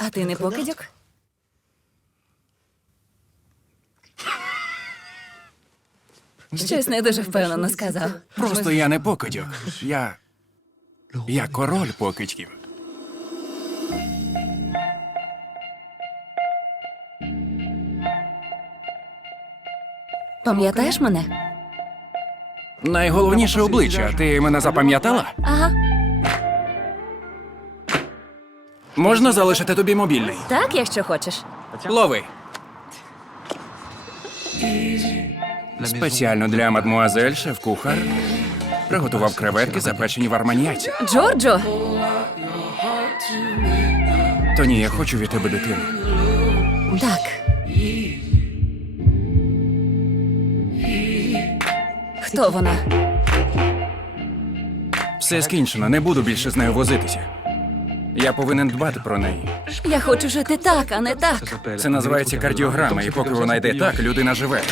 А ти не покидьок? Щось не дуже впевнено сказав. Просто я не покидьок. Я. Я король покидьків. Пам'ятаєш мене? Найголовніше обличчя. Ти мене запам'ятала? Ага. Можна залишити тобі мобільний? Так, якщо хочеш. Лови. Спеціально для мадмуазель шеф-кухар приготував креветки, запечені в арманіяці. Джорджо! Тоні, я хочу від тебе дитину. Так. Хто вона? Все скінчено, не буду більше з нею возитися. Я повинен дбати про неї. Я хочу жити так, а не так. Це називається кардіограма, і поки вона йде так, людина живе.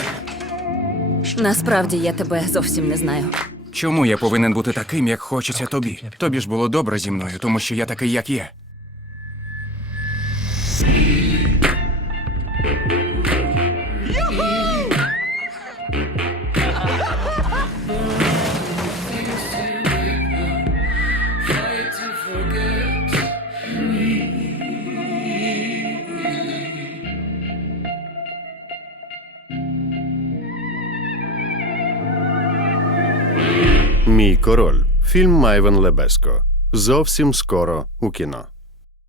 Насправді я тебе зовсім не знаю. Чому я повинен бути таким, як хочеться тобі? Тобі ж було добре зі мною, тому що я такий, як є. Мій король. Фільм Майвен Лебеско. Зовсім скоро у кіно.